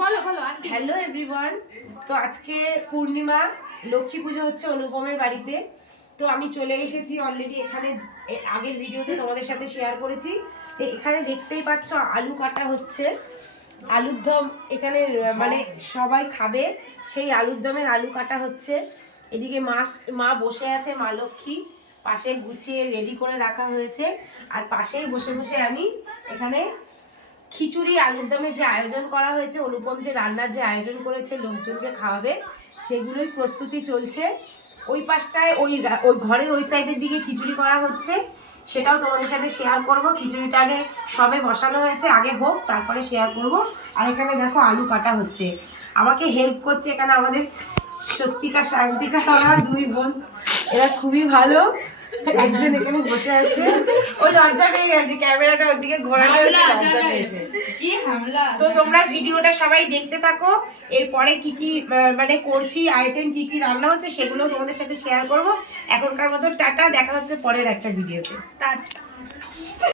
বলো বলো। Hello everyone, তো আজকে পূর্ণিমা, লক্ষ্মী পুজো হচ্ছে অনুপমের বাড়িতে। তো আমি চলে এসেছি অলরেডি এখানে। আগের ভিডিওতে তোমাদের সাথে শেয়ার করেছি। এখানে দেখতেই পাচ্ছ আলু কাটা হচ্ছে, আলুর দম এখানে মানে সবাই খাবে সেই আলুর দমের আলু কাটা হচ্ছে। এদিকে মা বসে আছে, মা লক্ষ্মী পাশে গুছিয়ে রেডি করে রাখা হয়েছে। আর পাশেই বসে বসে আমি এখানে খিচুড়ি আলুর দমের যে আয়োজন করা হয়েছে, অনুপম যে রান্নার যে আয়োজন করেছে লোকজনকে খাওয়াবে, সেগুলোই প্রস্তুতি চলছে। ওই পাশটায় ওই ঘরের ওই সাইডের দিকে খিচুড়ি করা হচ্ছে, সেটাও তোমাদের সাথে শেয়ার করব। খিচুড়িটা আগে সবে বসানো হয়েছে, আগে হোক তারপরে শেয়ার করব। আর এখানে দেখো আলু কাটা হচ্ছে, আমাকে হেল্প করছে এখানে আমাদের স্বস্তিকা শান্তিকা, আমার দুই বোন, এরা খুবই ভালো। একজন এখানে বসে আছে, ও লজ্জা পেয়ে গেছে, ক্যামেরাটা ওদিকে ঘোরানো লজ্জা পেয়েছে। কি হামলা। তো তোমরা ভিডিওটা সবাই দেখতে থাকো, এরপরে কি কি মানে করছি, আইটেম কি কি রান্না হচ্ছে সেগুলো তোমাদের সাথে শেয়ার করব। এখনকার মতো টাটা, দেখা হচ্ছে পরের একটা ভিডিওতে। টাটা।